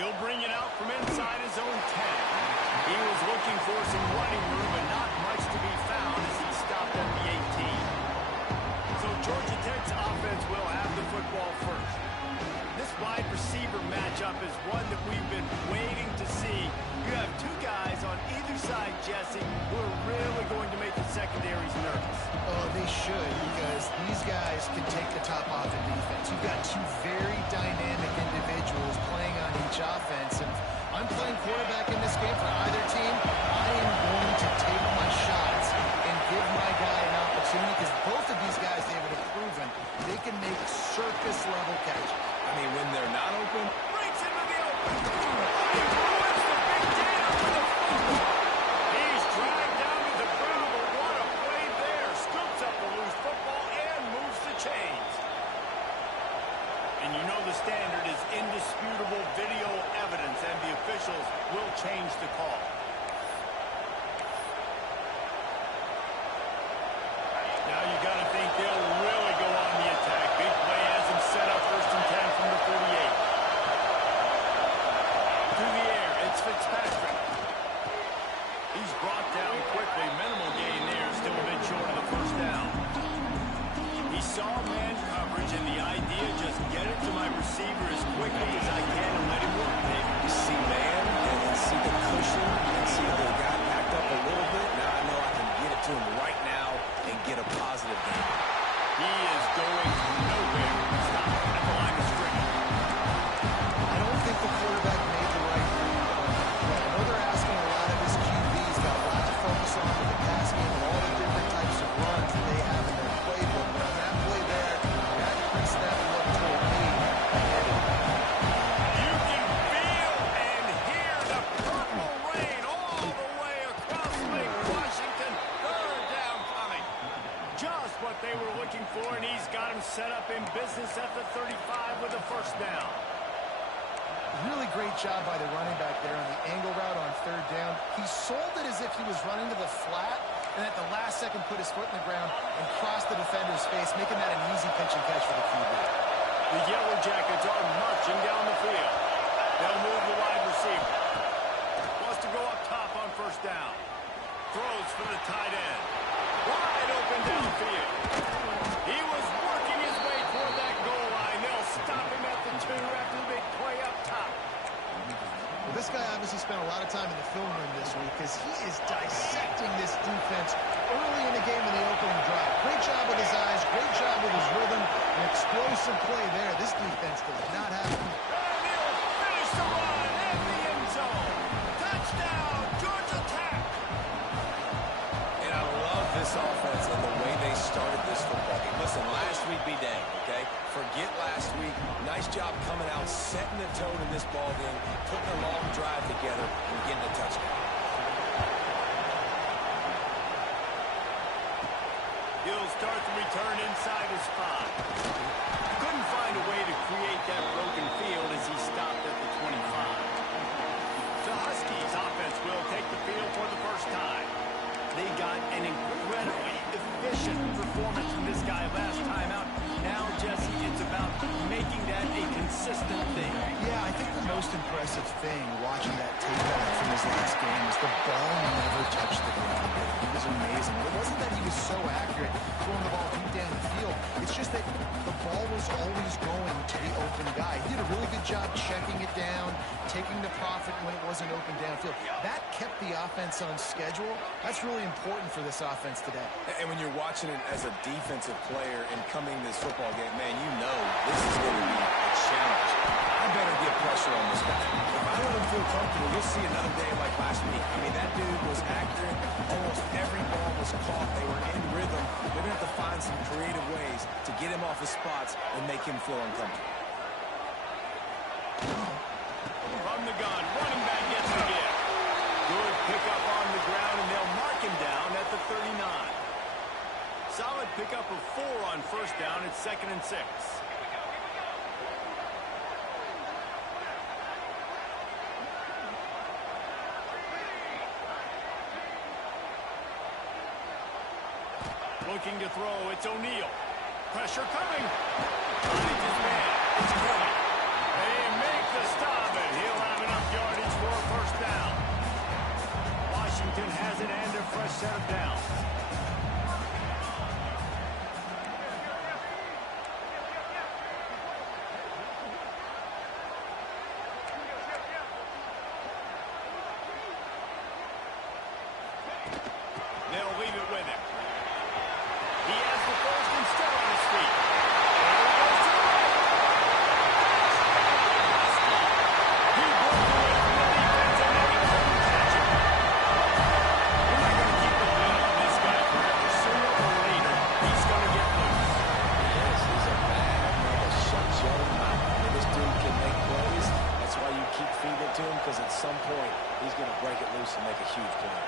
He'll bring it out from inside his own 10. He was looking for some running room, but not much to be found as he stopped at the 18. So Georgia Tech's offense will have the football first. This wide receiver matchup is one that we've been waiting to see. You have two guys on either side, Jesse, who are really going to make the secondaries nervous. Oh, they should, because these guys can take the top off in defense. You've got two very dynamic individuals playing on each offense. And I'm playing quarterback in this game for either team. I am going to take my shots and give my guy an opportunity, because both of these guys, David, have proven they can make circus-level catches. I mean, when they're not open, Breaks into the open. He ruins the big gainer with a fumble. He's dragged down to the ground, but what a play there. Scoops up the loose football and moves the chains. And you know the standard is indisputable video evidence, and the officials will change the call. Now you got to think they'll really go on the attack. Big play has him set up 1st and 10 from the 48. Through the air, it's Fitzpatrick. He's brought down quickly. Minimal gain there, still a bit short of the first down. He saw man coverage, and the idea, just get it to my receiver as quickly as I can and let him work, David. you see man and then see the cushion and see the guy backed up a little bit. Now I know I can get it to him right now and get a positive gain. He is going nowhere. Stop at the line of scrimmage. I don't think the quarterback made the right move on that play. I know they're asking a lot of his QBs, got a lot to focus on with the pass game and all the different types of runs that they have in their playbook. But on that play there, that pre-snap look told me ahead of him. You can feel and hear the purple rain all the way across Lake Washington. 3rd down coming. Just what they were looking for, and he's got him set up in business at the 35 with a 1st down. Really great job by the running back there on the angle route on 3rd down. He sold it as if he was running to the flat, and at the last second put his foot in the ground and crossed the defender's face, making that an easy pitch and catch for the QB. The Yellow Jackets are marching down the field. They'll move the wide receiver. Wants to go up top on 1st down. Throws for the tight end. Wide open downfield. He was working his way toward that goal line. They'll stop him at the 2 after the big play up top. Well, this guy obviously spent a lot of time in the film room this week, because he is dissecting this defense early in the game in the opening drive. Great job with his eyes, great job with his rhythm, an explosive play there. This defense does not have it. And he'll finish the run in the end zone. Touchdown, Georgia Tech. And I love this offense and the way they started this football game. Listen, last week be dang, okay? Forget last week. Nice job coming out, setting the tone in this ball game, putting a long drive together, and getting a touchdown. He'll start the return inside his 5. Couldn't find a way to create that broken field as he stopped at the 25. The Huskies offense will take the field for the 1st time. They got an incredibly efficient performance from this guy last time out. Now, Jesse, it's about making that a consistent thing. Yeah, I think the most impressive thing watching that tape back from his last game is the ball never touched the ground. He was amazing. It wasn't that he was so accurate throwing the ball deep down the field. It's just that the ball was always going to the open guy. He did a really good job checking it down, taking the profit when it wasn't open downfield. That kept the offense on schedule. That's really important for this offense today. And when you're watching it as a defensive player and coming this football game, man, you know this is going to be a challenge. I better get pressure on this guy. If I let him feel comfortable, you'll see another day like last week. I mean, that dude was accurate. Almost every ball was caught. They were in rhythm. They're going to have to find some creative ways to get him off his spots and make him feel uncomfortable. From the gun, running back gets the gift. Good pickup on the ground, and they'll mark him down at the 39. Solid pickup of 4 on 1st down. It's 2nd and 6. Looking to throw, it's O'Neal. Pressure coming. Finds his man. It's coming. They make the stop, and he'll have shown this dude can make plays. That's why you keep feeding it to him, because at some point, he's going to break it loose and make a huge play.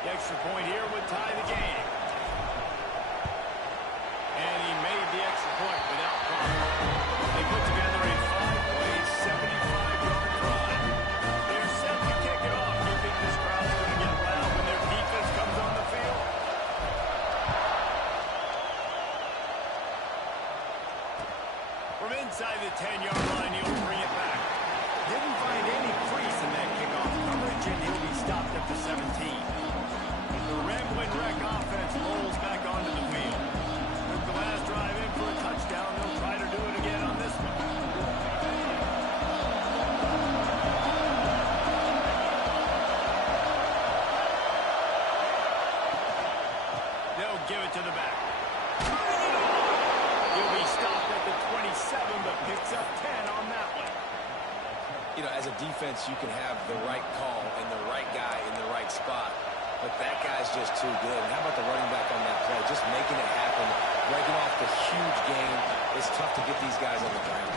The extra point here would tie the game. And he made the extra point without problem. They put together a 5-play, 75-yard run. They're set to kick it off. You think this crowd's going to get loud when their defense comes on the field? From inside the 10-yard line, he'll bring it back. Didn't find any crease in that kickoff coverage, and he'll be stopped at the 17. The Ramblin' Wreck offense rolls back onto the field. Took the last drive in for a touchdown. They'll try to do it again on this one. They'll give it to the back. He'll be stopped at the 27, but picks up 10 on that one. You know, as a defense, you can have the right call and the right guy in the right spot. But that guy's just too good. And how about the running back on that play? Just making it happen, breaking off the huge game. It's tough to get these guys on the ground.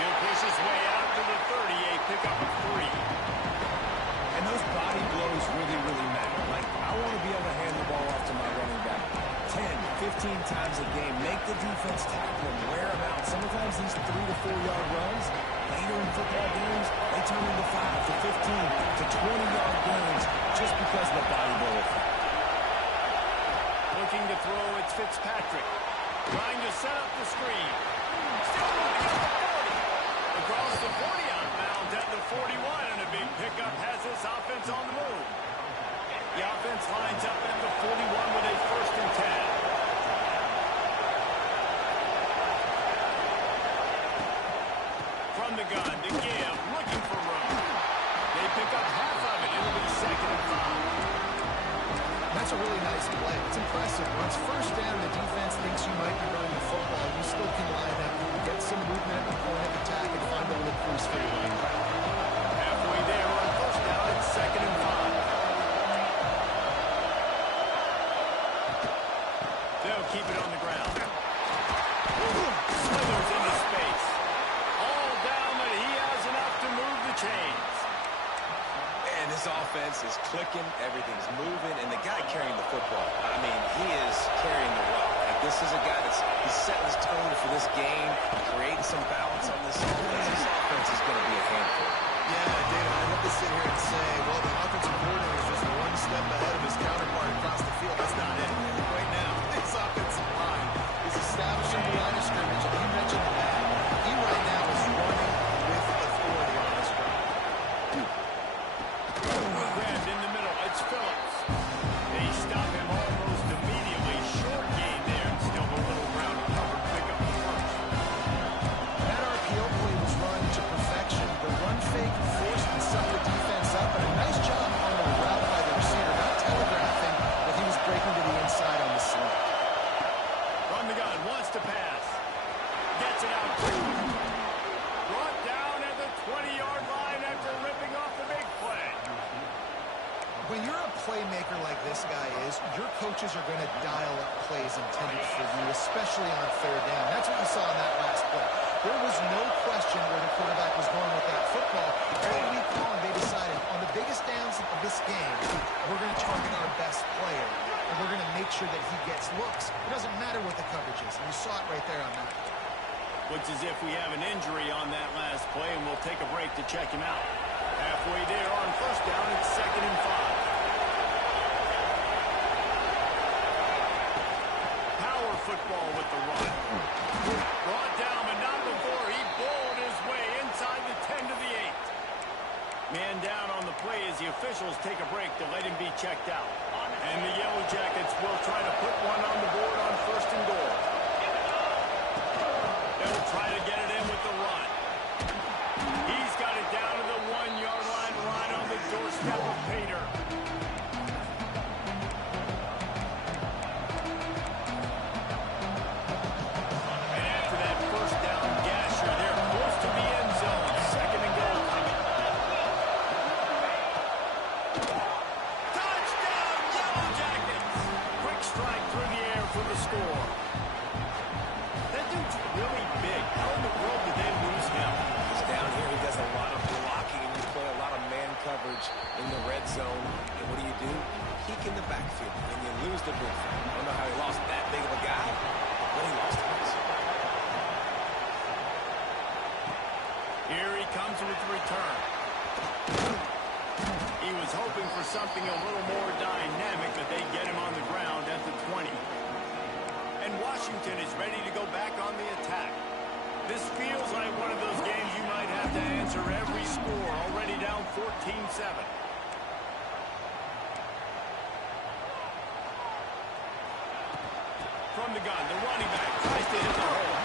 He'll push his way out to the 30, a pickup of 3. And those body blows really, really matter. Like, I want to be able to hand the ball off to my running back 10, 15 times a game. Make the defense tackle him, wear him out. Sometimes these 3 to 4 yard runs, later in football games, they turn into 5 to 15 to 20-yard games just because of the body blow effect. Looking to throw, it's Fitzpatrick. Trying to set up the screen. Still running at the 40. Across the 40 on bounds at the 41, and a big pickup has this offense on the move. The offense lines up at the 41 with a 1st and 10. From the gun to give, looking for room. They pick up half of it. It'll be 2nd and 5. That's a really nice play. It's impressive. Once first down, the defense thinks you might be running the football. You still can line up, get some movement at the point of attack, and find a little crease for your running back. Halfway there on 1st down, it's 2nd and 5. They'll keep it on the ground. Slithers into space. All down, but he has enough to move the chains. And this offense is clicking, everything's moving, and the guy carrying the football, I mean, he is carrying the rock. Like, this is a guy he's setting his tone for this game, creating some balance on this offense. This offense is going to be a handful. Yeah, David, I love to sit here and say, well, the offensive coordinator is just one step ahead of his counterpart across the field. That's not it. Right now, this offensive line is establishing the line of scrimmage, and you mentioned that. He right now is running with authority on this ground. Grabbed in the middle. It's Phillips. They stop him almost immediately. Short gain there. Still a little ground cover. Pick up the 1st. That RPO play was run to perfection. The run fake forced and set the defense up, and a nice job on the route by the receiver, not telegraphing that he was breaking to the inside on the slant. From the gun. Wants to pass. Gets it out quickly. Brought down at the 20-yard line after ripping off the big play. When you're a playmaker like this guy is, your coaches are going to dial up plays intended for you, especially on 3rd down. That's what you saw in that last play. There was no question where the quarterback was going with that football. All week long, they decided on the biggest downs of this game, we're going to target our best player, and we're going to make sure that he gets looks. It doesn't matter what the coverage is, and you saw it right there on that play. Looks as if we have an injury on that last play, and we'll take a break to check him out. Halfway there on 1st down, it's 2nd and 5. Power football with the run. Brought down, but not before he bowled his way inside the 10 to the 8. Man down on the play as the officials take a break to let him be checked out. And the Yellow Jackets will try to put one on the board on 1st and goal. They'll try to get it in with the run. He's got it down to the 1-yard line, right on the doorstep of Pater. for the score. That dude's really big. How in the world did they lose him? He's down here. He does a lot of blocking, and you play a lot of man coverage in the red zone. And what do? Peek in the backfield, and you lose the big thing. I don't know how he lost that big of a guy, but he lost him. Here he comes with the return. He was hoping for something a little more dynamic, but they get him on the ground at the 20. And Washington is ready to go back on the attack. This feels like one of those games you might have to answer every score, already down 14-7. From the gun, the running back tries to hit the hole.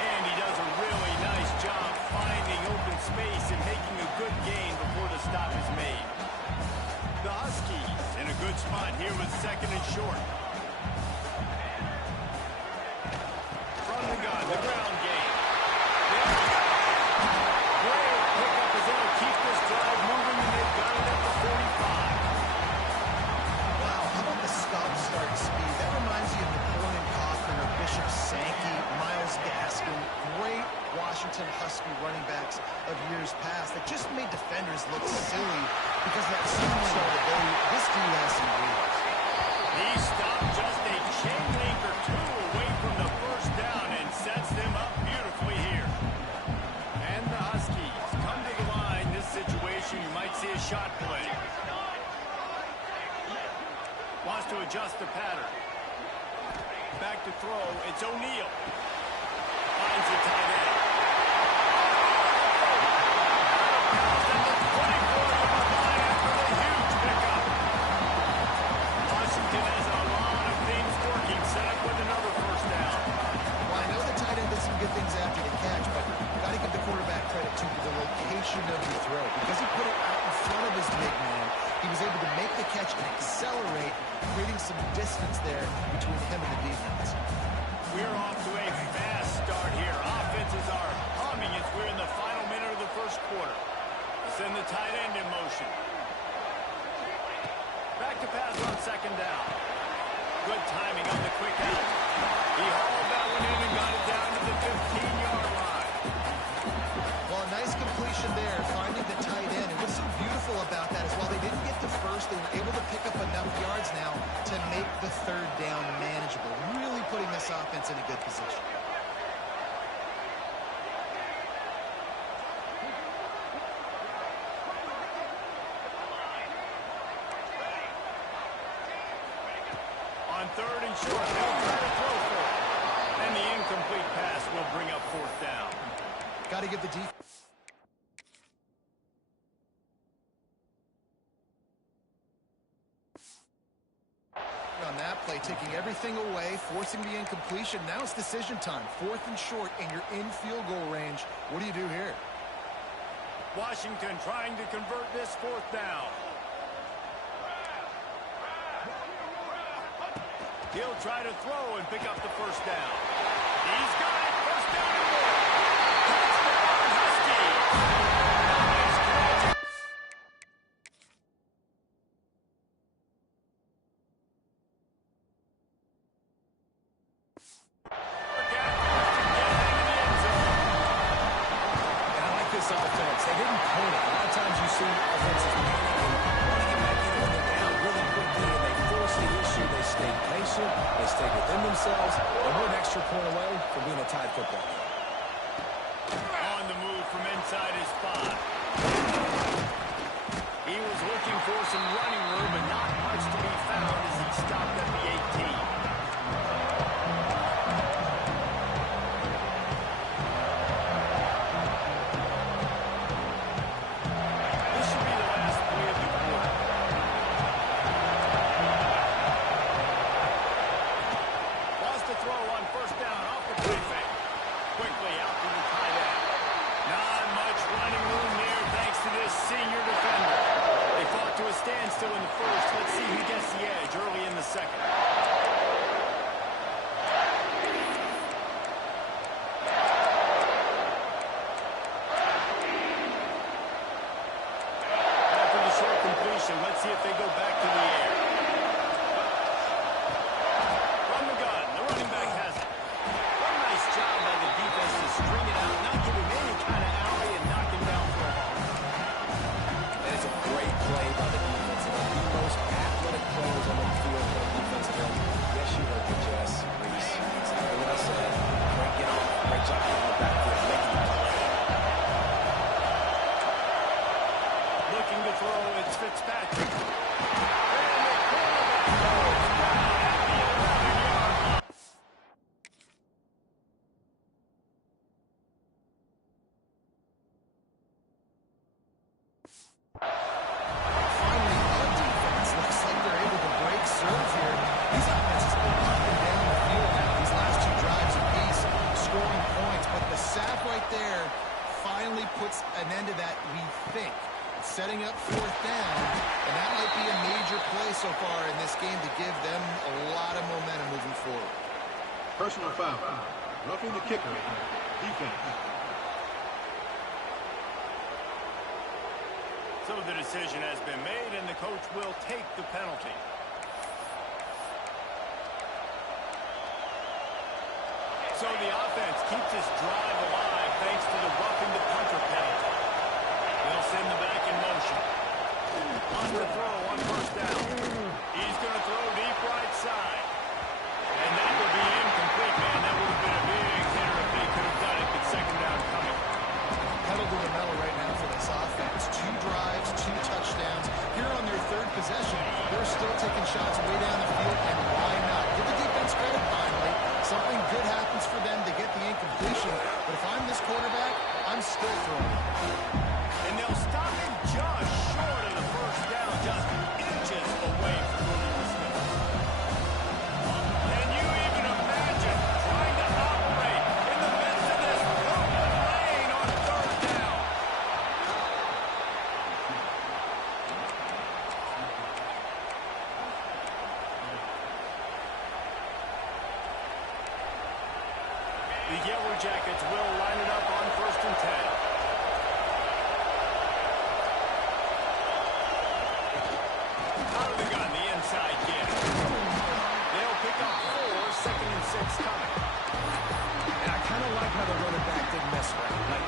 And he does a really nice job finding open space and making a good gain before the stop is made. The Huskies in a good spot here with second and short. From the gun, the ground game. There we go. Great pickup as they'll keep this drive moving, and they've got it at the 45. Wow, how about the stop-start speed? That reminds you of Napoleon Cochran or Bishop Sankey, Miles Gaskin, great Washington Husky running backs of years past that just made defenders look silly because of that superstar ability. This dude has some wheels. He stopped just a chain link or two away from the first down and sets them up beautifully here. And the Huskies come to the line. This situation, you might see a shot play. Wants to adjust the pattern. Back to throw. It's O'Neal. Finds the tight end. And the 24-yard line after the huge pickup. Washington has a lot of things working. Set up with another first down. Well, I know the tight end did some good things after the catch, but got to give the quarterback credit to the location of the throw. Because he put it out in front of his big man, he was able to make the catch and accelerate, creating some distance there between him and the defense. We're off to a fast start here. Offenses are humming as we're in the final minute of the first quarter. Send the tight end in motion. Back to pass on second down. Good timing on the quick out. He hauled that one in and got it down to the 15-yard line. Well, a nice completion there, finding the tight end. And what's so beautiful about that is while they didn't get the first, they were able to pick up enough yards now to make the third down manageable. Really putting this offense in a good position. On third and short, they'll try to throw for it. And the incomplete pass will bring up fourth down. Got to give the defense. On that play, taking everything away, forcing the incompletion. Now it's decision time. Fourth and short, and you're in field goal range. What do you do here? Washington trying to convert this fourth down. He'll try to throw and pick up the first down. He's got it. First down and more. Touchdown, Huskies. Nice catch. I like this offense. They didn't panic. A lot of times you see offenses panic and want to get back in when they're down really quickly, and they force the issue. They stayed patient. They stayed within themselves, and we're an extra point away from being a tied football game. On the move from inside his spot. He was looking for some running room, but not much to be found as he stopped at the 18. This should be the last play of the quarter. Lost the throw on first down off the play fake. Quickly out to the tight end. Not much running room there thanks to this senior defender. They fought to a standstill in the first. Let's see who gets the edge early in the second. setting up fourth down, and that might be a major play so far in this game to give them a lot of momentum moving forward. Personal foul. Roughing the kicker. Defense. So the decision has been made, and the coach will take the penalty. So the offense keeps this drive alive thanks to the roughing the punter penalty. They'll send the back in motion. On the throw on first down. He's going to throw deep right side. And that will be incomplete, man. That would have been a big hitter if they could have done it, but second down coming. Pedal to the metal right now for this offense. 2 drives, 2 touchdowns. Here on their third possession, they're still taking shots way down the field, and why not? Give the defense credit finally. Something good happens for them to get the incompletion, but if I'm this quarterback, I'm still throwing. And they'll stop him just short of the first down, just inches away from moving the sticks. Can you even imagine trying to operate in the midst of this open lane on third down? The Yellow Jackets will line it up on 1st and 10. Out of the gun, the inside give. They'll pick up 4, 2nd and 6 coming. And I kind of like how the running back didn't mess around. Like,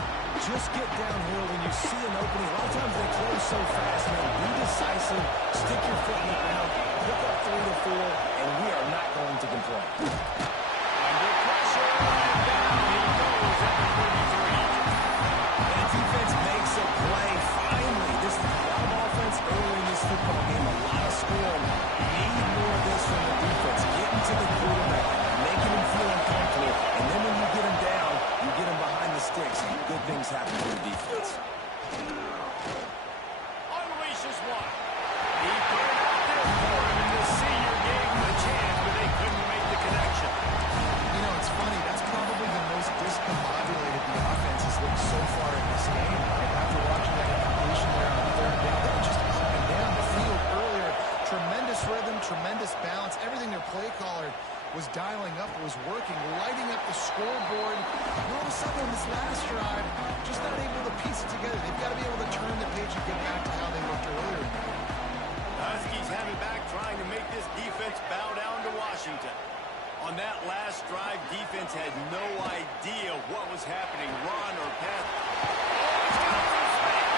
just get downhill when you see an opening. A lot of times they close so fast, man. Be decisive, stick your foot in the ground, pick up 3 to 4, and we are not going to complain. Under pressure, and down he goes at the 33. And the defense makes a play. Finally, this is a lot of offense early in this football game, a lot of scoring. Need more of this from the defense. Getting to the quarterback, making him feel uncomfortable, and then when you get him down, you get him behind the sticks, and good things happen to the defense. Unleashes one. He put it out there for him, and the senior gave him a chance, but they couldn't make the connection. You know, it's funny. That's probably the most discombobulated the offense has looked so far in this game. And after watching that incompletion there on third down, they were just up and down the field earlier. Tremendous rhythm, tremendous balance. Everything their play caller was dialing up was working, lighting up the scoreboard. And all of a sudden on this last drive, just not able to piece it together. They've got to be able to turn the page and get back to how they looked earlier. Huskies have it back, trying to make this defense bow down to Washington. On that last drive, defense had no idea what was happening, run or pass. Oh, he's got some space.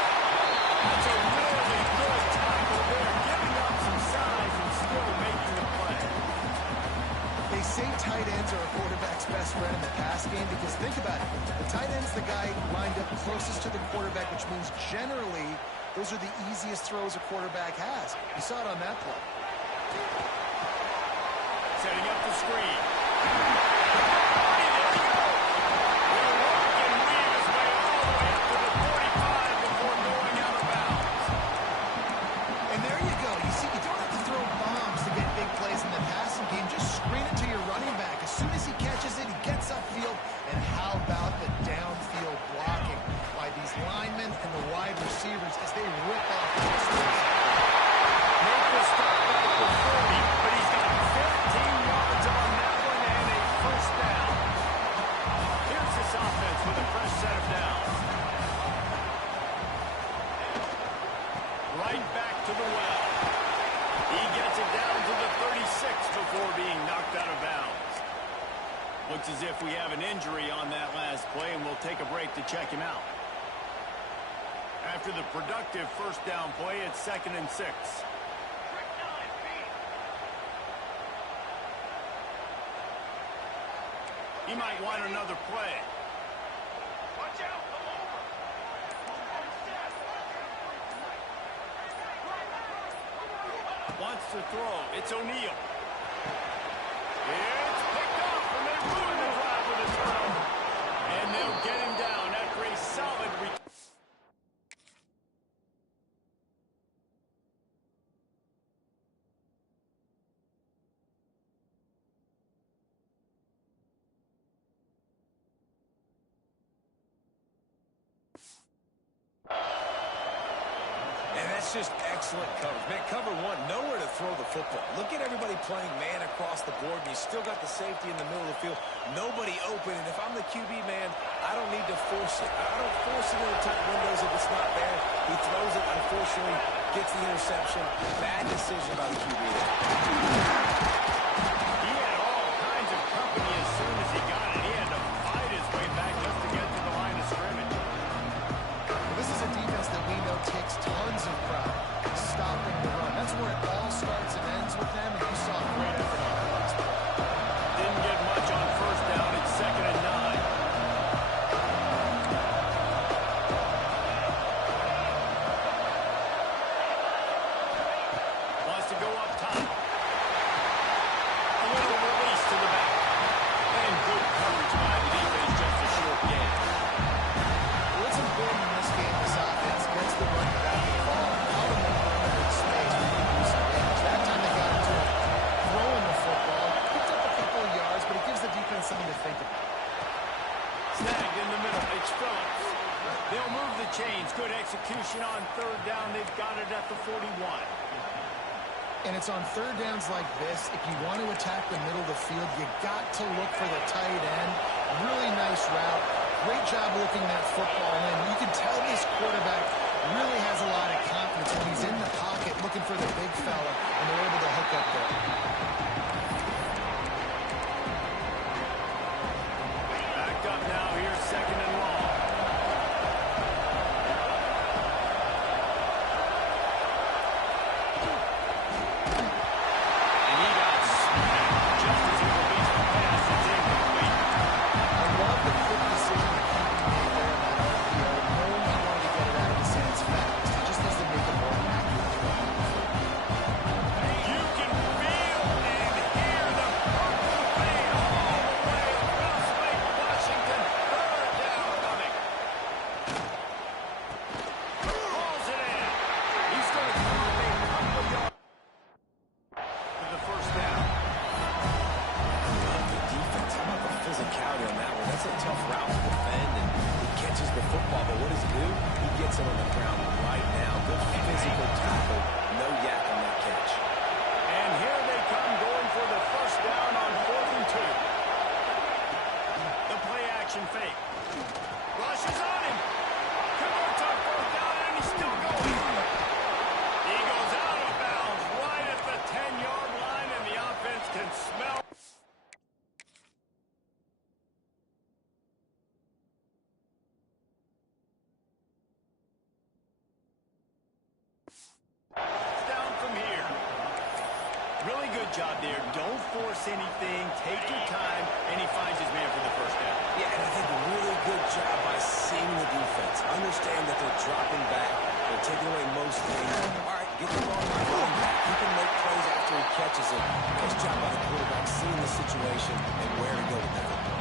That's a really good tackle there, giving up some size and still making the play. They say tight ends are a quarterback's best friend in the pass game because think about it. The tight end's the guy lined up closest to the quarterback, which means generally those are the easiest throws a quarterback has. You saw it on that play. Setting up the screen. There you go. Will walk and weave his way all the way up to the 45 before going out of bounds. And there you go. You see, you don't have to throw bombs to get big plays in the passing game. Just screen it to your running back. As soon as he catches it, he gets upfield. And how about the downfield blocking by these linemen and the wide receivers as they rip off the distance. Make the stop back for 40, but he's got 15 yards on that one and a first down. Here's this offense with a fresh set of downs. Right back to the well. He gets it down to the 36 before being knocked out of bounds. Looks as if we have an injury on that last play, and we'll take a break to check him out. After the productive first down play, it's 2nd and 6. He might want another play. Watch out, come over. Wants to throw. It's O'Neal. It's picked off, and they ruin the drive with a turnover. And they'll get him down after a solid return. That's just excellent coverage. Man, cover one, nowhere to throw the football. Look at everybody playing man across the board, and you still got the safety in the middle of the field. Nobody open, and if I'm the QB, man, I don't need to force it. I don't force it into tight windows if it's not there. He throws it, unfortunately, gets the interception. Bad decision by the QB there. He had all kinds of company as soon as he got it. He had to fight his way back just to get to the line of scrimmage. This is a defense that we know takes tons of pride stopping the run. That's where it all starts and ends with them, and you saw a great effort on that last play. Didn't get much on first down. It's 2nd and 9. Wants to go up top. A little release to the back. And good coverage by the defense, just a short gain. What's important in this game, this offense gets the running back the ball out of the perimeter in space for the use of damage. That time they got into it, throwing the football, picked up a couple of yards, but it gives the defense something to think about. Snagged in the middle. It's Phillips. They'll move the chains. Good execution on 3rd down. They've got it at the 41. And it's on 3rd downs like this, if you want to attack the middle of the field, you got to look for the tight end. Really nice route. Great job looking that football in. You can tell this quarterback really has a lot of confidence when he's in the pocket looking for the big fella, and they're able to hook up there. Backed up now here, 2nd and long. And he got smacked just as he released the pass. It's incomplete. I love the quick decision that he made there in that RPO, knowing he wanted to get it out of his hands fast. He just needs to make a more accurate throw. You can feel and hear the purple rain all the way across Lake Washington. 3rd down coming. Pulls it in. He's going to come up a couple yards for the 1st down. The defense, how about the physicality on that one? That's a tough route to defend, and he catches the football, but what does he do? He gets it on the ground right now. Good physical tackle. No yak on that catch. And here they come going for the 1st down on 4th and 2. The play action fake. Rushes on him. Converts on 4th down, and he's still going. He goes out of bounds right at the 10-yard line, and the offense can smell. Down from here. Really good job there. Don't force anything. Take your time, and he finds his man for the 1st down. Yeah, and I think a really good job by seeing the defense. Understand that they're dropping back. They're taking away most things. All right, get the ball to running back. He can make plays after he catches it. Nice job by the quarterback seeing the situation and where to go with that football.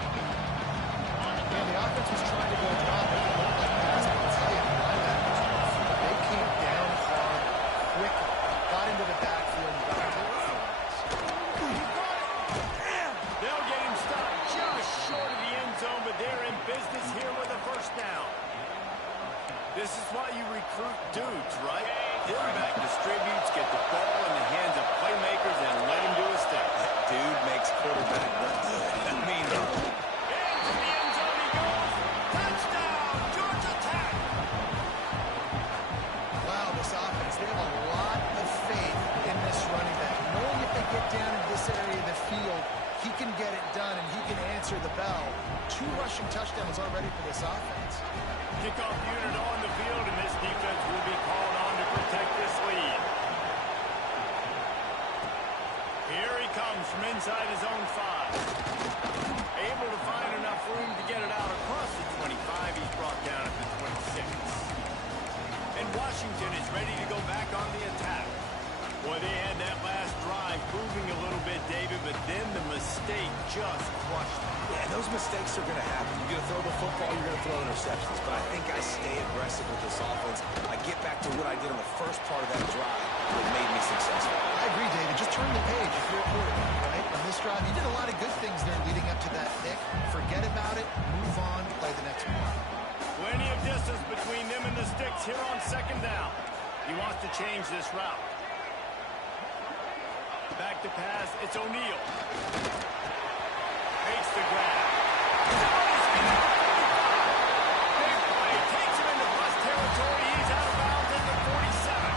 Yeah, the offense was trying to go drop it. It looked like pass. I can tell you, the linebackers, they came down hard, quickly, got into the backfield, and got into the They'll get him stopped just short of the end zone, but they're in business here with a 1st down. This is why you recruit dudes, right? Dillback distributes, get the ball in the hands of playmakers, and let him do his thing. Dude makes quarterback look good. I mean, Into the end zone he goes. Touchdown, Georgia Tech. Wow, this offense, they have a lot of faith in this running back. Knowing if they get down in this area of the field, he can get it done and he can answer the bell. 2 rushing touchdowns already for this offense. Kickoff unit on the field, and this defense will be called on to protect this lead. Here he comes from inside his own 5. Able to find enough room to get it out across the 25. He's brought down at the 26. And Washington is ready to go back on the attack. Boy, they had that last drive moving a little bit, David, but then the mistake just crushed them. yeah, those mistakes are going to happen. You're going to throw the football, you're going to throw interceptions. But I think I stay aggressive with this offense. I get back to what I did on the first part of that drive that made me successful. I agree, David. Just turn the page if you're a quarterback, right? On this drive, you did a lot of good things there leading up to that pick. Forget about it, move on, play the next one. Plenty of distance between them and the sticks here on 2nd down. He wants to change this route. Back to pass. It's O'Neal. Makes the grab. Big play. Takes him into plus territory. He's out of bounds at the 47.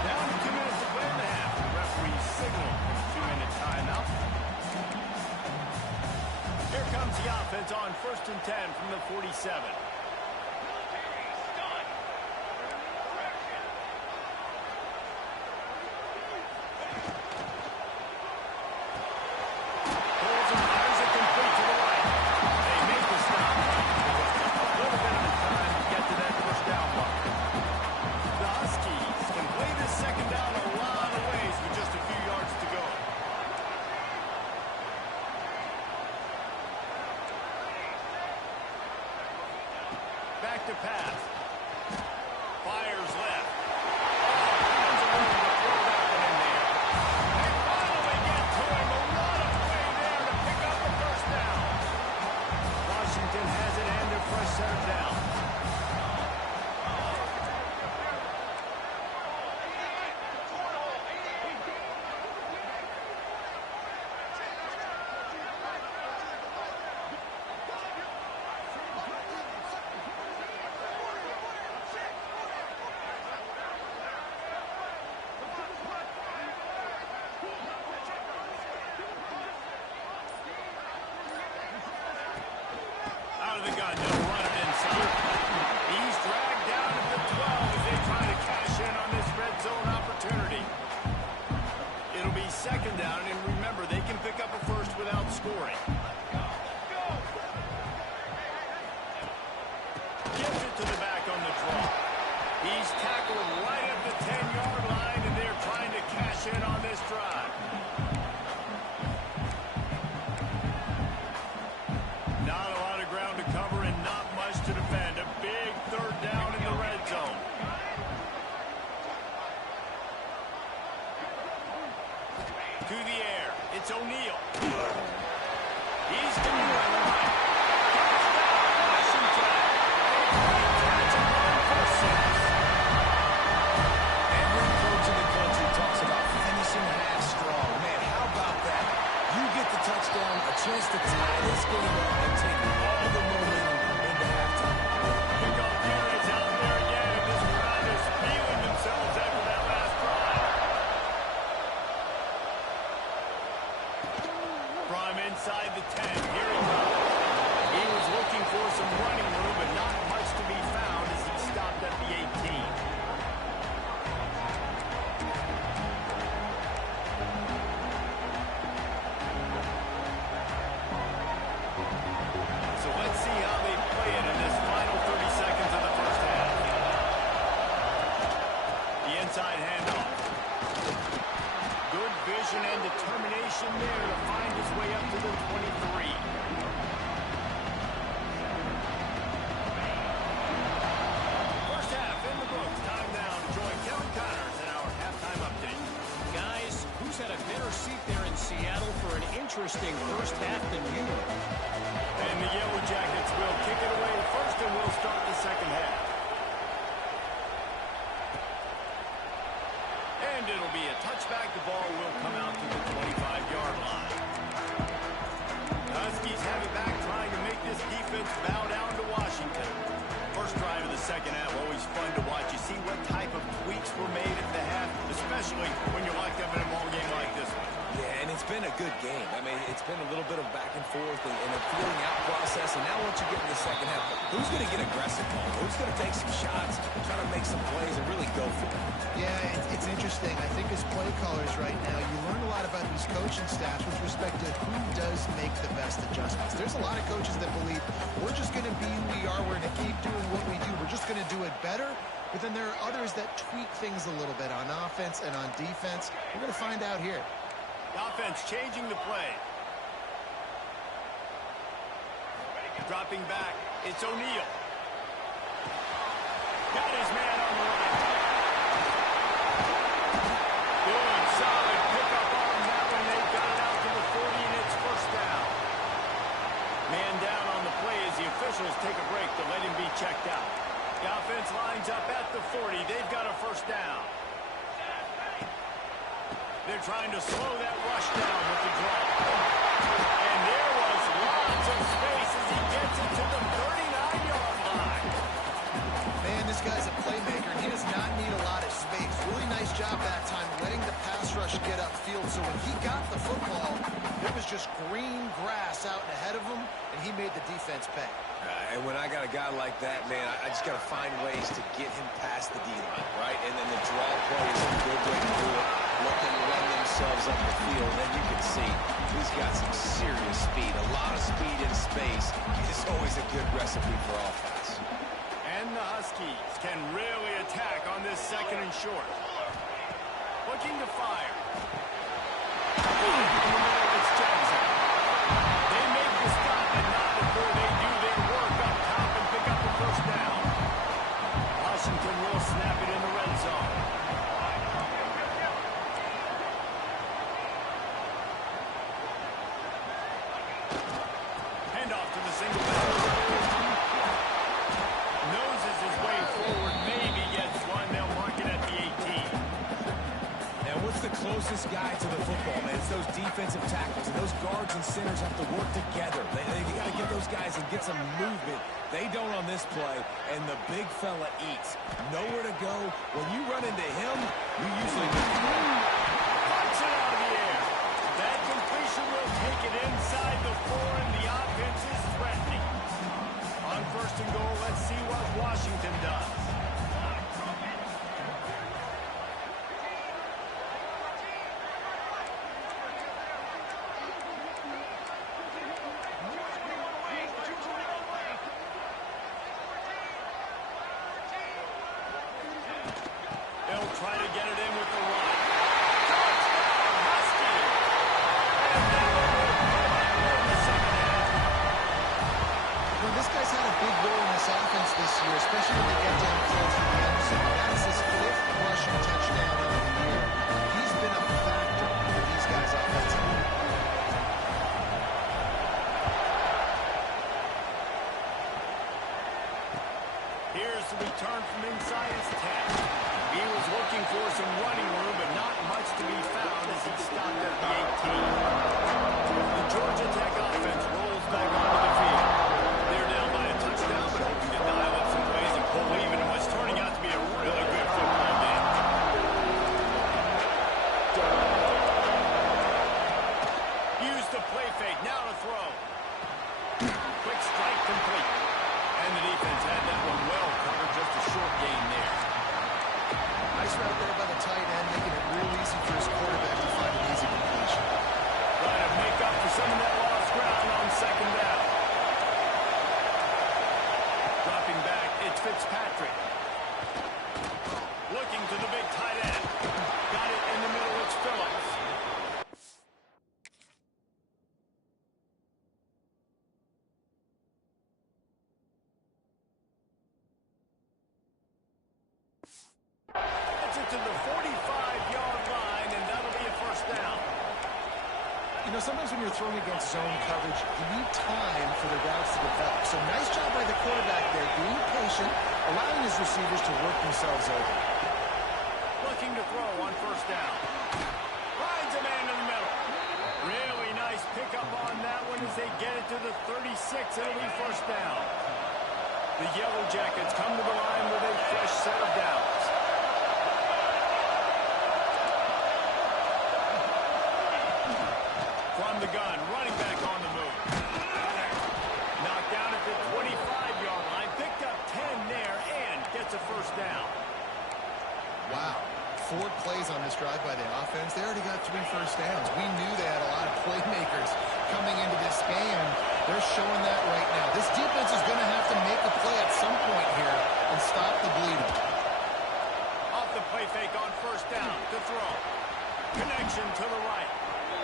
Down to 2 minutes to play in the half. The referee signaled a 2-minute timeout. Here comes the offense on 1st and 10 from the 47. Back to pass. Fires left. Finds a way to throw that one in there. They finally get to him. A lot of play there to pick up the first down. Washington has it and a fresh set of down. Out of the gun, they'll run it inside. He's dragged down at the 12 as they try to cash in on this red zone opportunity. It'll be 2nd down, and remember, they can pick up a first without scoring. Gives it to the back on the draw. He's tackled right at the 10-yard line, and they're trying to cash in on this drive. Not a lot of ground to cover and not much to defend. A big 3rd down in the red zone. To the air. It's O'Neal. He's going to run right. Touchdown, Washington. Every coach in the country talks about finishing half strong. Man, how about that? You get the touchdown, a chance to tie this game up and take all the momentum into halftime. Kickoff units out there again, and this crowd is feeling themselves after that last drive. From inside the 10, here he goes. He was looking for some running room, but not much to be found as he stopped at the 18. So let's see how they play it in this final 30 seconds of the first half. The inside handoff. Good vision and determination there to find his way up to the 23. First half in the books. Time now to join Kevin Connors in our halftime update. Guys, who's had a better seat there in Seattle for an interesting first half than you? And the Yellow Jackets will kick it away first, and we'll start the second half. And it'll be a touchback. The ball will come out to the 25-yard line. Huskies have it back, trying to make this defense bow down to Washington. First drive of the second half, always fun to watch. You see what type of tweaks were made at the half, especially when you're locked up in a ball game like this one. Yeah, and it's been a good game. I mean, it's been a little bit of back and forth and a feeling out process. And now once you get in the second half, who's going to get aggressive, Paul? Who's going to take some shots, try to make some plays, and really go for it? Yeah, it's interesting. I think as play callers right now, you learn a lot about these coaching staffs with respect to who does make the best adjustments. There's a lot of coaches that believe we're just going to be who we are. We're going to keep doing what we do. We're just going to do it better. But then there are others that tweak things a little bit on offense and on defense. We're going to find out here. The offense changing the play. Dropping back. It's O'Neal. Got his man on the right. Good, solid pickup on that one. They got it out to the 40, and it's first down. Man down on the play as the officials take a break to let him be checked out. The offense lines up at the 40. They've got a first down. trying to slow that rush down with the draw. And there was lots of space as he gets it to the 39-yard line. Man, this guy's a playmaker, and he does not need a lot of space. Really nice job that time letting the pass rush get upfield. So when he got the football, there was just green grass out and ahead of him, and he made the defense pay. And when I got a guy like that, man, I just got to find ways to get him past the D-line, right? And then the draw play is a good way to do it. Let them run themselves up the field. And you can see he's got some serious speed. A lot of speed in space is always a good recipe for offense. And the Huskies can really attack on this second and short. Looking to fire. In the middle, it's Jackson. They make the stop, but not before they do their work up top and pick up the first down. Washington will snap it in the red zone. Handoff to the single back. Noses his way forward, maybe gets one. They'll mark it at the 18. And what's the closest guy to the football, man? It's those defensive tackles. And those guards and centers have to work together. They got to get those guys and get some movement. They don't on this play, and the big fella eats. Nowhere to go. When you run into him, you usually Punch it out of the air. That completion will take it inside the 4, and the offense is threatening. On first and goal, let's see what Washington does. They'll try to get it in with the run. Touchdown, Huskies! And now in the second half. Well, this guy's had a big role in this offense this year, especially when they get down close to the end zone. That is his 5th rushing touchdown of the year. He's been a factor for these guys offensively. Here's the return from inside his 10. He was looking for some running room, but not much to be found as he stopped at the 18. The Georgia Tech offense rolls back onto the field. They're down by a touchdown, but hoping to dial up some plays and pull even in what's turning out to be a really good football game. Use the play fake, now to throw. Quick strike complete. And the defense had that one well covered, just a short gain there. Nice route there by the tight end, making it real easy for his quarterback to find an easy completion. Trying to make up for some of that lost ground on second down. Dropping back, it's Fitzpatrick. Looking to the big tight end. Got it in the middle, it's Phillips. Gets it to the 45-yard line, and that'll be a first down. You know, sometimes when you're throwing against zone coverage, you need time for the routes to develop. So nice job by the quarterback there, being patient, allowing his receivers to work themselves over. Looking to throw on first down. Finds a man in the middle. Really nice pickup on that one as they get it to the 36. It'll be first down. The Yellow Jackets come to the line with a fresh set of downs. From the gun, running back on the move. Knocked down at the 25-yard line. Picked up 10 there and gets a first down. Wow. 4 plays on this drive by the offense. They already got 3 first downs. We knew they had a lot of playmakers coming into this game. They're showing that right now. This defense is going to have to make a play at some point here and stop the bleeding. Off the play fake on first down to throw. Connection to the right.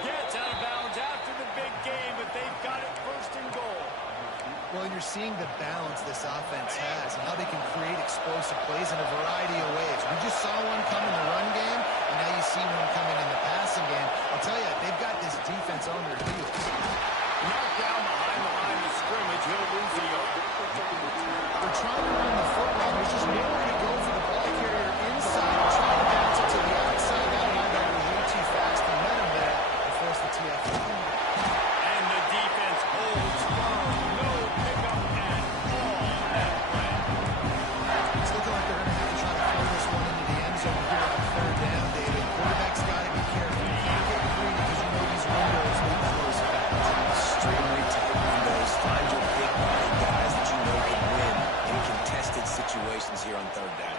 Gets out of bounds after the big game, but they've got it first and goal. Well, you're seeing the balance this offense has and how they can create explosive plays in a variety of ways. We just saw one come in the run game, and now you see one coming in the passing game. I'll tell you, they've got this defense on their heels. Knocked down behind the line of scrimmage. He'll lose the yard. They're trying to run the football. There's just nowhere to go for the ball carrier inside. Trying to bounce it to the outside. That linebacker was way too fast to And the defense holds firm. No pickup at all that play. It's looking like they're going to have to try to throw this one into the end zone here on third down, David. Quarterback's got to be careful. You can't get free because you know these windows will close fast. Extremely tight windows. Find your big body guys that you know can win in contested situations here on third down.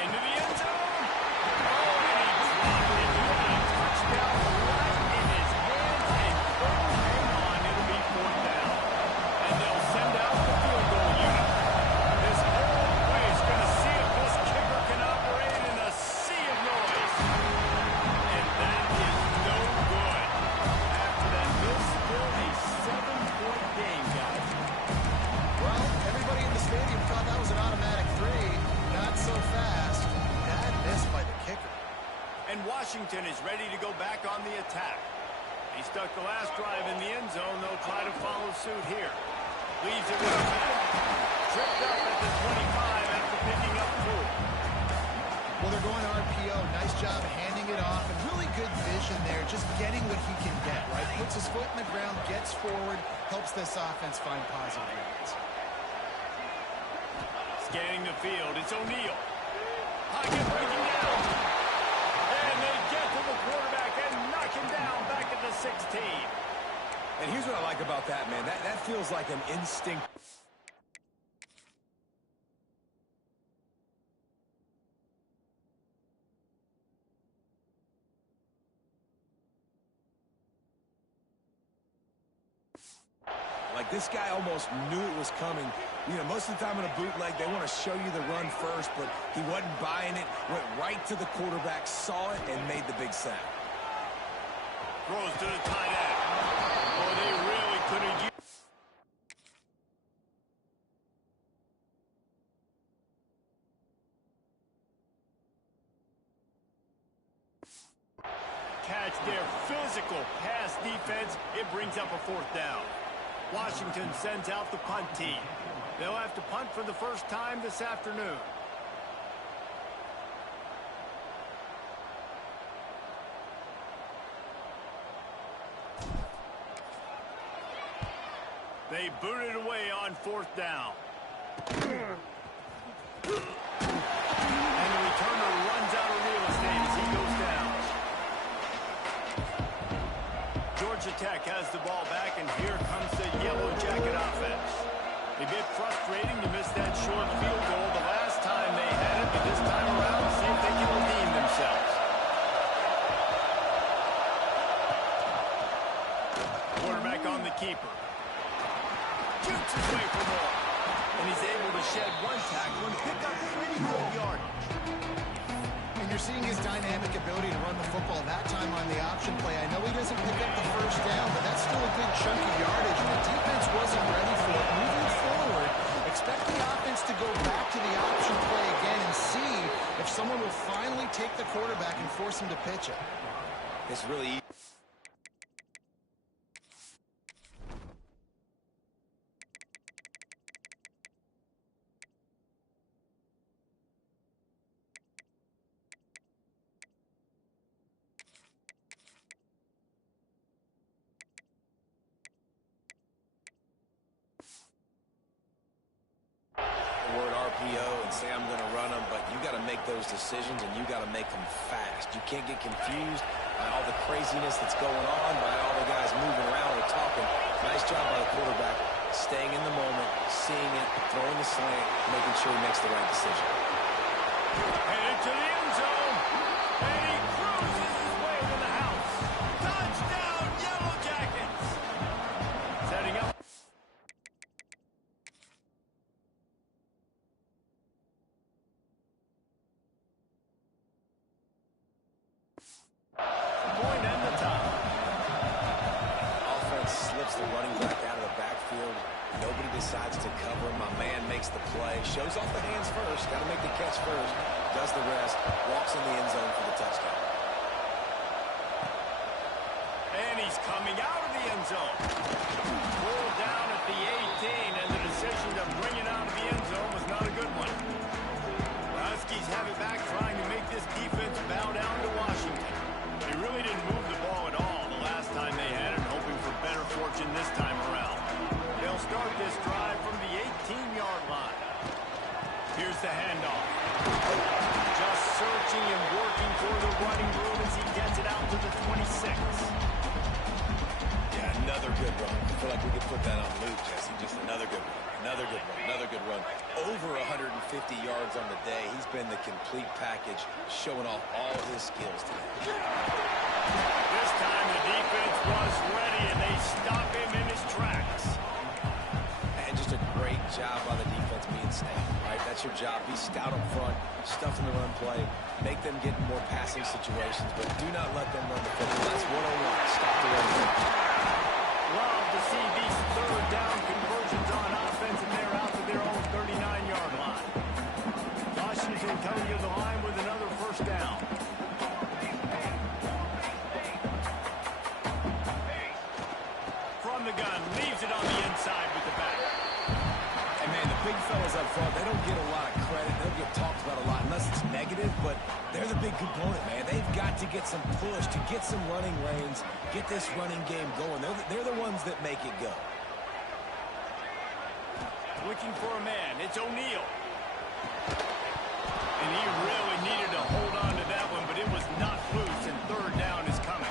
Into the end zone. Oh, and he dropped it. He got a touchdown right in his hands. And hang on, it'll be fourth down. And they'll send out the field goal unit. This whole place going to see if this kicker can operate in a sea of noise. And that is no good. After that miss, still a 7-point game, guys. Well, everybody in the stadium thought that was an automatic 3. Not so fast. Bad miss by the kicker. And Washington is ready to go back on the attack. He stuck the last drive in the end zone. They'll try to follow suit here. Leaves it with a man. Tripped up at the 25 after picking up 4. Well, they're going RPO. Nice job handing it off. And really good vision there. Just getting what he can get, right? Puts his foot in the ground, gets forward, helps this offense find positive reads. Scanning the field, it's O'Neal. Pocket breaking down. And they get to the quarterback and knock him down back at the 16. And here's what I like about that, man. That feels like an instinct. Like, this guy almost knew it was coming. You know, most of the time in a bootleg, they want to show you the run first, but he wasn't buying it. Went right to the quarterback, saw it, and made the big sack. Throws to the tight end. Oh, they really could have used. Catch their physical pass defense. It brings up a fourth down. Washington sends out the punt team. They'll have to punt for the first time this afternoon. They boot it away on fourth down. And the returner runs out of real estate as he goes down. Georgia Tech has the ball back, and here comes the Yellow Jacket offense. A bit frustrating to miss that short field goal the last time they had it, but this time around, see if they can redeem themselves. Quarterback on the keeper. Shoots his way for more. And he's able to shed one tackle and pick up pretty good yardage. And you're seeing his dynamic ability to run the football that time on the option play. I know he doesn't pick up the first down, but that's still a good chunk of yardage, and the defense wasn't ready for it. Moving forward, expect the offense to go back to the option play again and see if someone will finally take the quarterback and force him to pitch it. It's really easy. Word RPO and say I'm going to run them, but you got to make those decisions and you got to make them fast. You can't get confused by all the craziness that's going on, by all the guys moving around or talking. Nice job by the quarterback, staying in the moment, seeing it, throwing the slant, making sure he makes the right decision. Headed to the end zone, and he cruises his way to the house. Touchdown, Yellow Jackets! Setting up. Point and the top. Offense slips the running back out of the backfield. Nobody decides to cover him. My man makes the play. Shows off the hands first. Got to make the catch first. Does the rest. Walks in the end zone for the touchdown. And he's coming out of the end zone. Pulled down at the 18, and the decision to bring it out of the end zone was not a good one. The Huskies have it back, trying to make this defense bow down to Washington. They really didn't move the ball at all. good run. I feel like we could put that on loop, Jesse. Just another good run. Another good run. Another good run. Over 150 yards on the day. He's been the complete package, showing off all his skills today. This time the defense was ready, and they stop him in his tracks. And just a great job by the defense being stout, right? That's your job. Be stout up front, stuff in the run play, make them get in more passing situations, but do not let them run the football. That's 101. Stop the run. Love to see these third down conversions on offense, and they're out to their own 39-yard line. Washington coming to the line with another first down. From the gun, leaves it on the inside with the back. And, man, the big fellas up front, they don't get a lot of credit. They don't get talked about a lot unless it's negative, but they're the big component, man. They've got to get some push, to get some running lanes, get this running game going. They're the ones that make it go. Looking for a man. It's O'Neal. And he really needed to hold on to that one, but it was not loose, and third down is coming.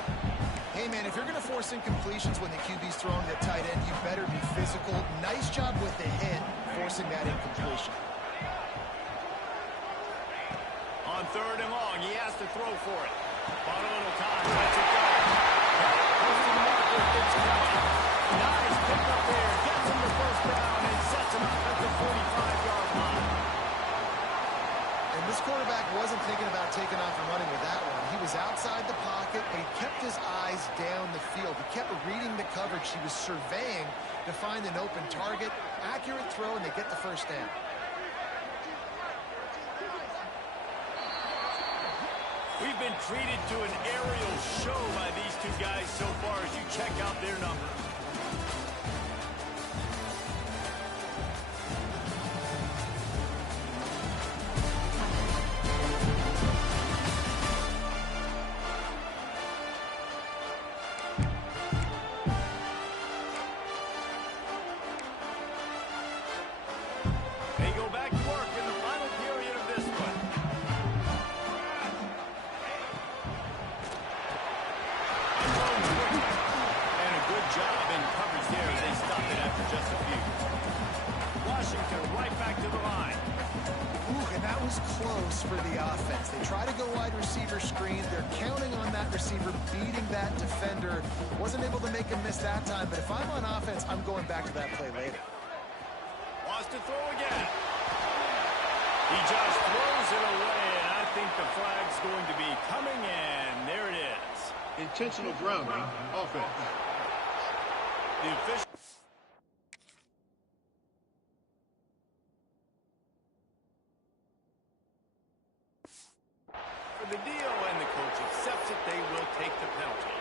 Hey, man, if you're going to force incompletions when the QB's throwing to tight end, you better be physical. Nice job with the hit, forcing that incompletion. On third and long, he has to throw for it. Bought a little time. Lets it go. Posting marker gets coming. Nice pick up there. Gets him the first down and sets him up at the 45-yard line. And this quarterback wasn't thinking about taking off and running with that one. He was outside the pocket, but he kept his eyes down the field. He kept reading the coverage. He was surveying to find an open target. Accurate throw, and they get the first down. We've been treated to an aerial show by these two guys so far as you check out their numbers. They go back to work in the final period of this one. And a good job in coverage there as they stopped it after just a few. Washington right back to the line. Ooh, and that was close for the offense. They try to go wide receiver screen. They're counting on that receiver beating that defender. Wasn't able to make him miss that time, but if I'm on offense, I'm going back to that play later. Wants to throw again. He just throws it away, and I think the flag's going to be coming in. There it is. Intentional grounding, offense. The official. For the deal, and the coach accepts it, they will take the penalty.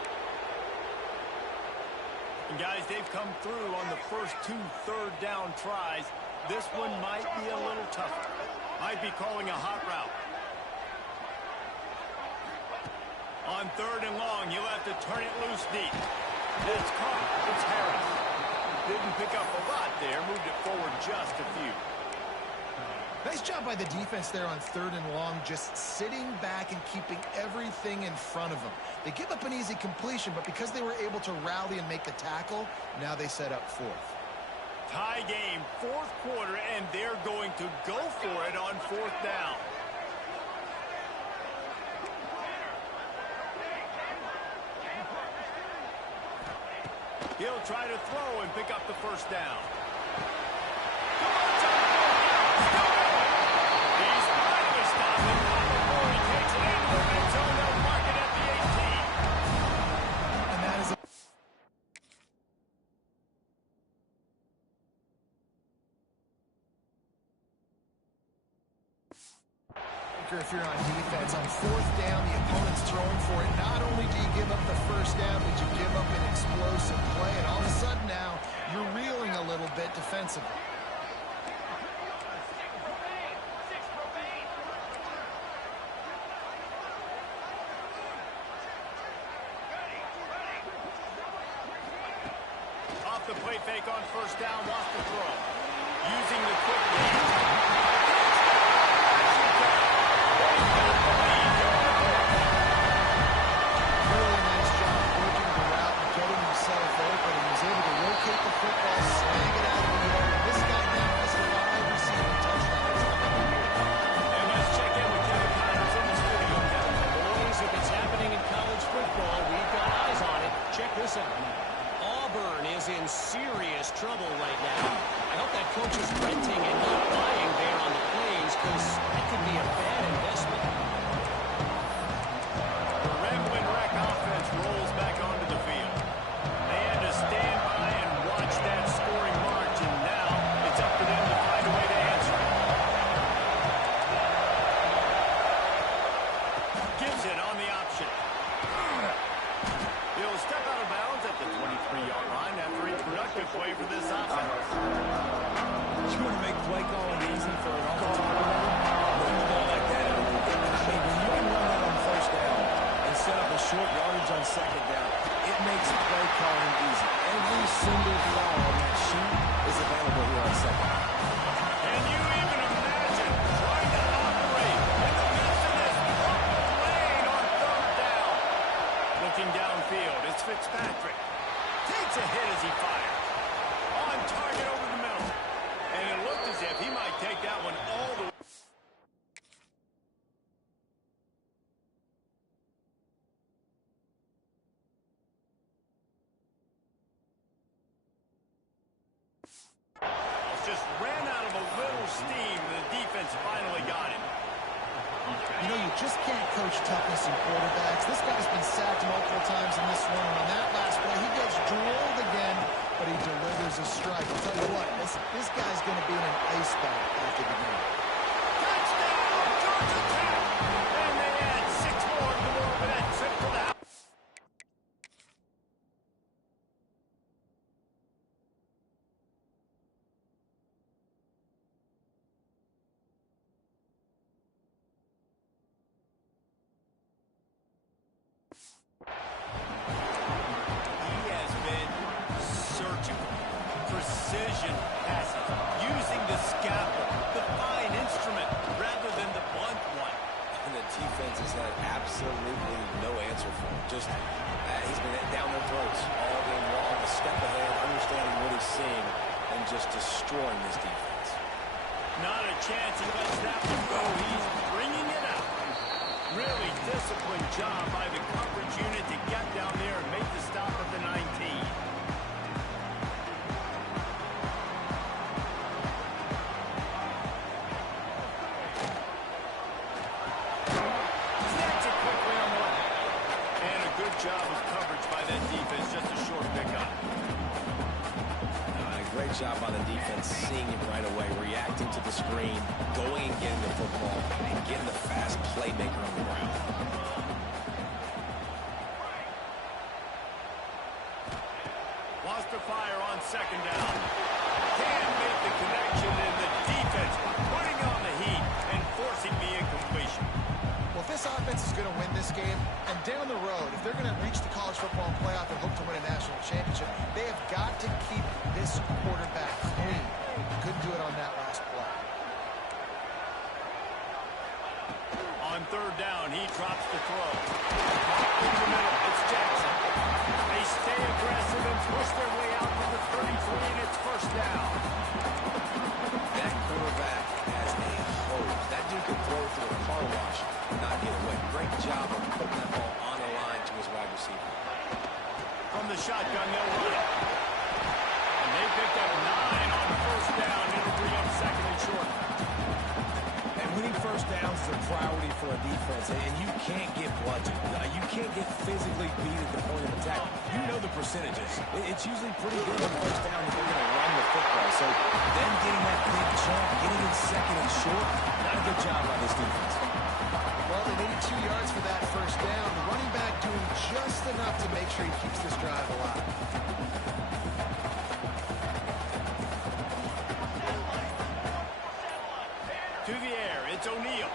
And guys, they've come through on the first two third down tries. This one might be a little tougher. Might be calling a hot route. On third and long, you'll have to turn it loose deep. It's caught. It's Harris. Didn't pick up a lot there. Moved it forward just a few. Nice job by the defense there on third and long, just sitting back and keeping everything in front of them. They give up an easy completion, but because they were able to rally and make the tackle, now they set up fourth. Tie game, fourth quarter, and they're going to go for it on fourth down. He'll try to throw and pick up the first down. Come on, John. Still going. He's finally stopped him right before he takes it into the red zone. They'll mark it at the 18. And that is a if you're on defense, on fourth down, the opponent's throwing for it. Not only do you give up the first down, but you give up an explosive play, and all of a sudden now, you're reeling a little bit defensively. Off the play fake on first down, wants to throw. Using the quick game. Really nice job working the route and getting himself open. He was able to Johnson. Auburn is in serious trouble right now. I hope that coach is renting and not buying there on the plains, because that could be a bad investment. The Ramblin' Wreck offense rolls back onto the field. They had to stand by and watch that scoring march, and now it's up to them to find a way to answer it. Gives it on the option. He'll step out of bounds at the 23-yard line after a productive play for this offense. You want to make play calling easy for an offensive coordinator? Run the ball like that. I mean, when you can run that on first down and set up a short yardage on second down, it makes play calling easy. Every single flaw on that sheet is available here on second. Can you even imagine trying to operate in the midst of this purple lane on third down? Looking downfield, it's Fitzpatrick. Takes a hit as he fires. On target over the middle. And it looked as if he might take that one all the way. Just ran out of a little steam, and the defense finally got him. You know, you just can't coach toughness in quarterbacks. This guy's been sacked multiple times in this one, and on that last play, he gets drilled again, but he delivers a strike. I'll tell you what, this guy's going to be in an ice bath after the game. Touchdown, Georgia Tech! And they add 6 more to the board with that trip to the house. He has been surgical, precision passes, using the scalpel, the fine instrument, rather than the blunt one. And the defense has had absolutely no answer for him. Just, he's been down their throats all game long, a step ahead, understanding what he's seeing, and just destroying this defense. Not a chance he lets that one go. He's bringing it out. Really disciplined job by the coverage unit to get down there and make the stop at the 19. Snacks it quickly on the left. And a good job of coverage by that defense. Just a short pickup. Great job by the defense, seeing it right away, reacting to the screen, going and getting the football, and getting the fast playmaker on the ground. Wants to fire on second down. Can't make the connection, and the defense putting on the heat and forcing the incompletion. Well, if this offense is going to win this game, and down the road, if they're going to reach the college football playoff and hope to win a national championship, they have got to keep this quarterback clean. Couldn't do it on that last play. On third down, he drops the throw. In the middle, it's Jackson. They stay aggressive and push their way out to the 33, and it's first down. That quarterback has a hose. That dude can throw through a car wash and not get away. Great job of putting that ball on the line to his wide receiver. From the shotgun, they'll run it. And they picked up 9 on first down. It'll bring up second and short. And winning first downs is a priority for a defense, and you can't get bludgeoned. You can't get physically beat at the point of attack. You know the percentages. It's usually pretty good on first down if they're going to run the football. So them getting that big chunk, getting in second and short, not a good job by this defense. Well, they needed 2 yards for that first down. The running back doing just enough to make sure he keeps this drive alive. To the air, it's O'Neal.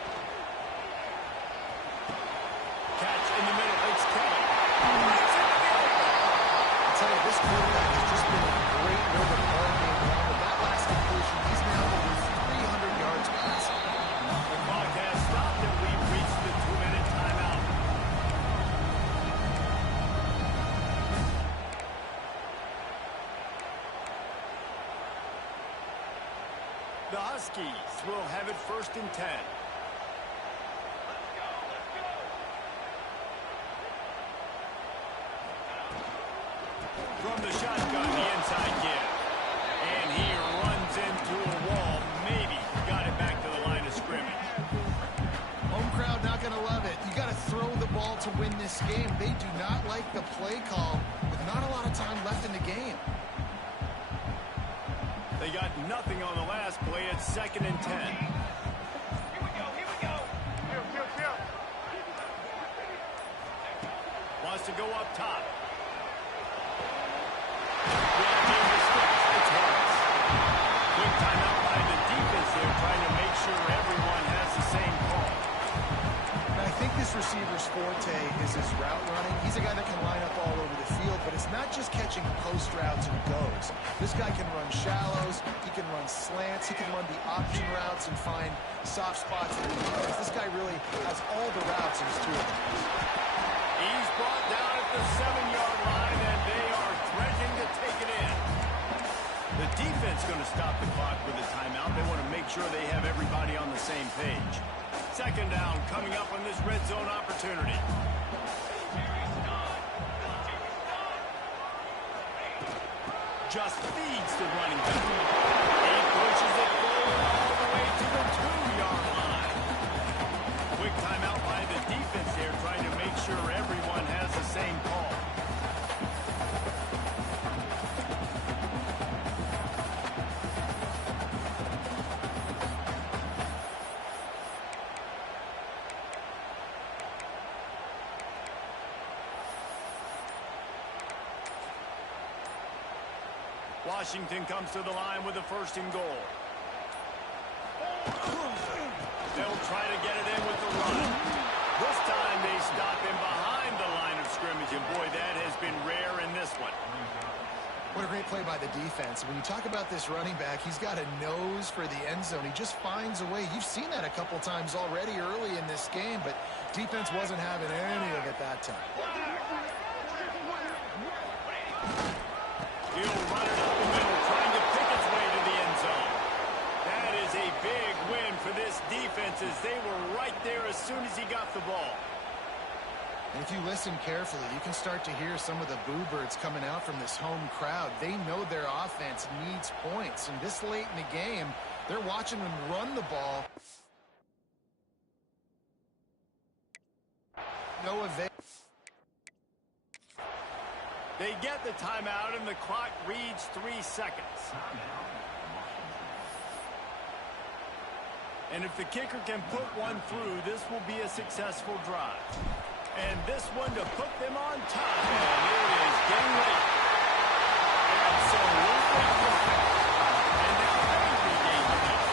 Catch in the middle, it's Kelly. I'll tell you, this quarterback has just been a great rhythm all game long. With that last completion, he's now over 300 yards passing. The clock has stopped, and we've reached the 2-minute timeout. The Huskies will have it first and 10. From the shotgun, the inside give. And he runs into a wall. Maybe got it back to the line of scrimmage. Home crowd not going to love it. You got to throw the ball to win this game. They do not like the play call with not a lot of time left in the game. They got nothing on the last play. It's 2nd and 10. Here we go. Here. Wants to go up top. It's Harris. Quick timeout by the defense there, trying to make sure everyone has the same call. I think this receiver's forte is his route running. He's a guy that can line up all over the field, but it's not just catching post routes and goes. This guy can run shallows, he can run slants, he can run the option routes and find soft spots in the defense. This guy really has all the routes in his tool. He's brought down at the 7-yard line, and they are threatening to take it in. The defense going to stop the clock with a timeout. They want to make sure they have everybody on the same page. 2nd down coming up on this red zone opportunity. Just feeds the running back. He pushes it forward all the way to the 2-yard line. Quick timeout by the defense there, trying to make sure everyone has the same call. Washington comes to the line with a 1st and goal. They'll try to get it in with the run. This time they stop him behind the line of scrimmage, and boy, that has been rare in this one. What a great play by the defense. When you talk about this running back, he's got a nose for the end zone. He just finds a way. You've seen that a couple times already early in this game, but defense wasn't having any of it that time. He'll run it up the middle, trying to pick its way to the end zone. That is a big win for this defense, as they were right there as soon as he got the ball. And if you listen carefully, you can start to hear some of the boo birds coming out from this home crowd. They know their offense needs points, and this late in the game, they're watching them run the ball. No avail. They get the timeout, and the clock reads 3 seconds. And if the kicker can put one through, this will be a successful drive. And this one to put them on top, and it is getting late. Absolutely perfect. And now they regain the lead.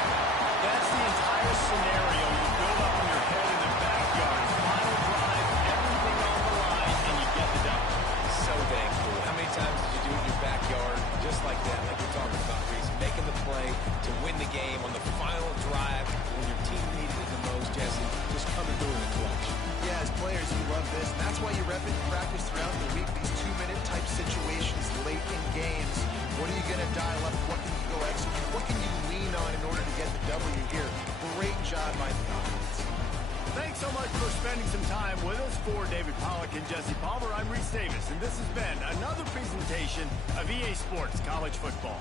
That's the entire scenario you build up in your head in the backyard. Final drive, everything on the line, and you get the W. So dang cool. How many times did you do it in your backyard just like that, like we're talking about, Reese? Making the play to win the game on the final drive when your team needed it the most, Jesse. Just coming through in the clutch. Yeah, as players, you love this. And that's why you rep it in practice throughout the week. These 2-minute type situations late in games. What are you going to dial up? What can you go execute? What can you lean on in order to get the W here? Great job by the offense. Thanks so much for spending some time with us. For David Pollack and Jesse Palmer, I'm Reese Davis, and this has been another presentation of EA Sports College Football.